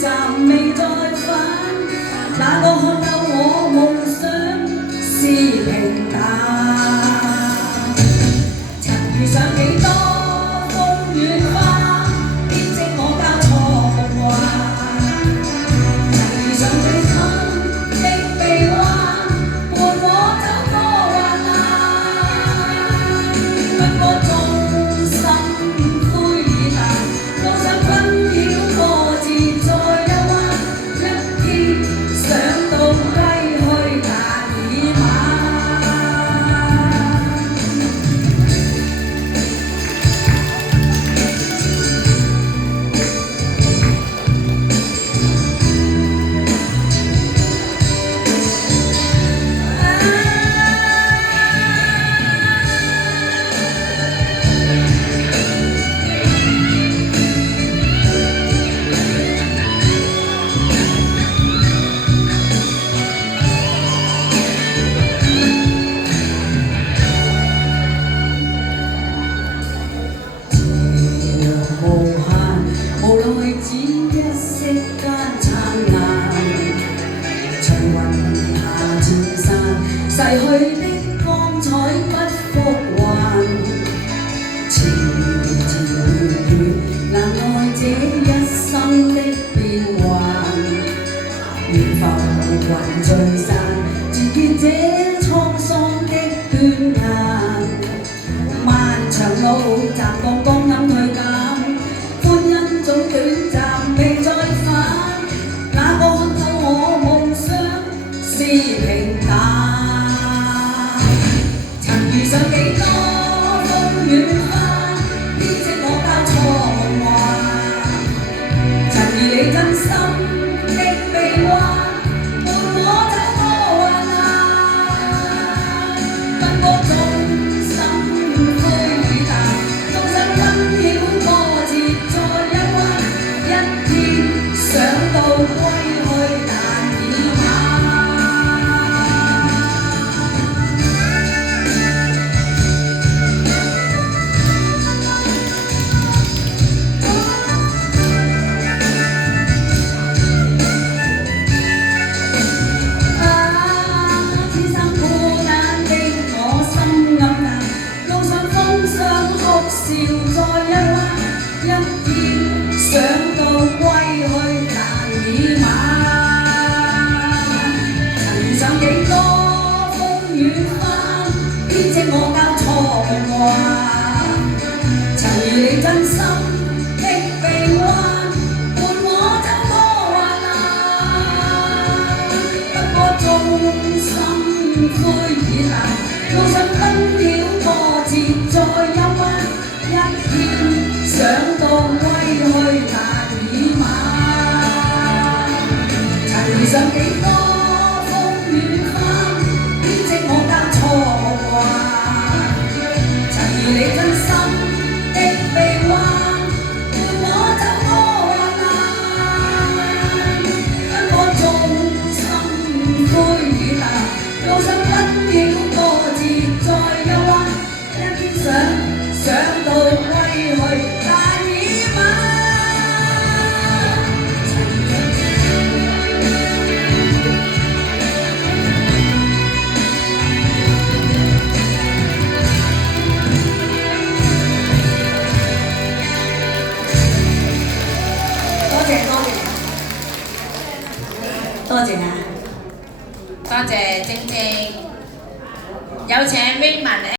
站未再返，那個看透我夢想是平淡。曾遇上幾多風雨花，編織我交錯夢幻。曾遇上最深的臂彎，伴我走過患難。不過縱心灰已淡，路上困擾過自在憂患。一天想到歸去，但已晚。只一息間燦爛，隨雲下漸散，逝去的光彩不復還。前前月月，難耐這一生的變幻。緣浮雲聚散，漸見這滄桑的端倪。漫長路暫覺光陰退減，歡欣總短暫。未再返，那個看透我夢想是平淡。曾遇上幾多風雨花，編織我交錯夢幻。曾遇你真心的臂彎，伴我走過患難。不過縱心灰已淡，路上困擾過自在憂患。想到歸去，但已晚。天生孤單的我心暗淡，路上風霜哭笑再一彎。一天想到歸去，但已晚。曾遇上幾多風雨花，編織我交錯夢幻。曾遇你真心的臂彎，伴我走過患難。不過縱心灰已淡，路上紛擾過自在憂患。一天想到歸去，但已晚。曾遇上幾多風雨花，編織我交錯夢幻。曾遇你真心的臂彎，伴我走過患難。不過縱心灰已淡，路上紛擾過自在憂患。一天想到歸去，但已晚。多謝啊！多謝晶晶，有請 Raymond。